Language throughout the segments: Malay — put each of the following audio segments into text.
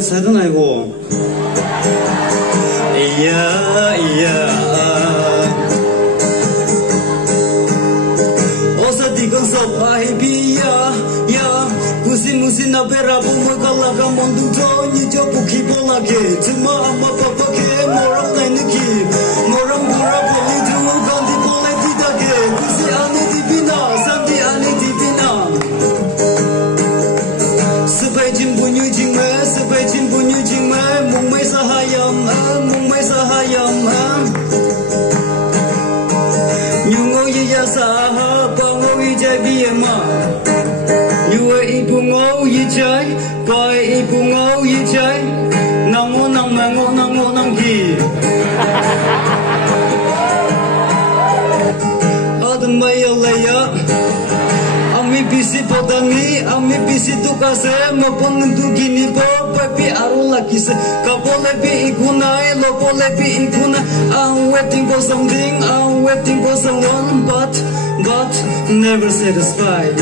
사든 아이고. 이야. 어서 디건서 바이비야, 야. 무슨 나 베라고 뭐갈라가 몬두도 니저 부키볼라게 정말 아마 바빠게 뭐랑 내 느낌 뭐랑 돌아보니 두고 간디 볼에 디다게 구세 안에 디비나 산디 안에 디비나 스베진 분유 징매 몽메 사하얌 뉴고 이야사 방오 이제 비에마 Yue ibu ngô yi trái, coi ibu ngô yi trái, nàng ngô nàng mà ngô nàng gì? Adam mày lấy ya, ami bisi podani, ami bisi tu kase, ma pon tu gini bo, papi arula kise, kapole bi ikunai, lopole bi ikuna. I'm waiting for something, I'm waiting for someone, but never satisfied.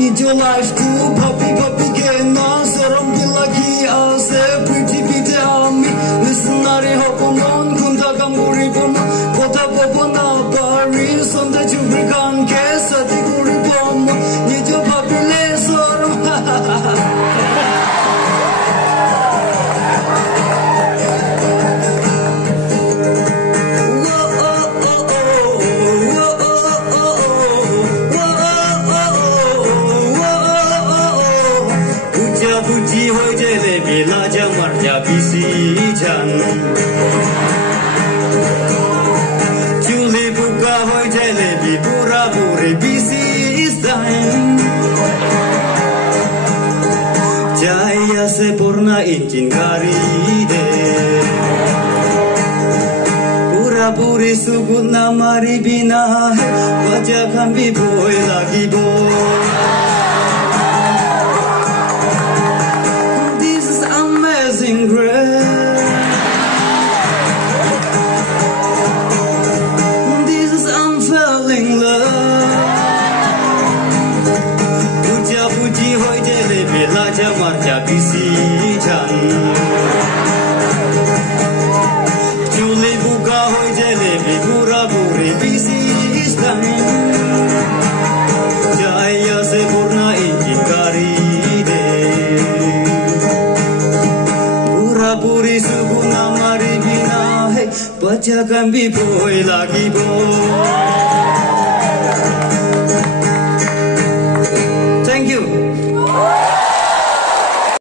Need your life to papi get now saram bilagi ase pretty bit ami listen nari hopon kunta kamuri pon kota popona bari sonda jubrikan kesa diguri pon need your papi le saram Puji hoi jele bila jamar ja bisi jan Juli buka hoi jele bi pura pure bisi isdain Jaya se porna injin karide Pura puri sugut namari bina Wajah kami boy lagi boy This is unfailing love. Puji hoi jele bila jamar ja bisi jan. Juli buka hoi jele bi pura puri bisi isdain. Jaya se purna injin karide. Puri suku namari bina hai baca kami boy lagi boy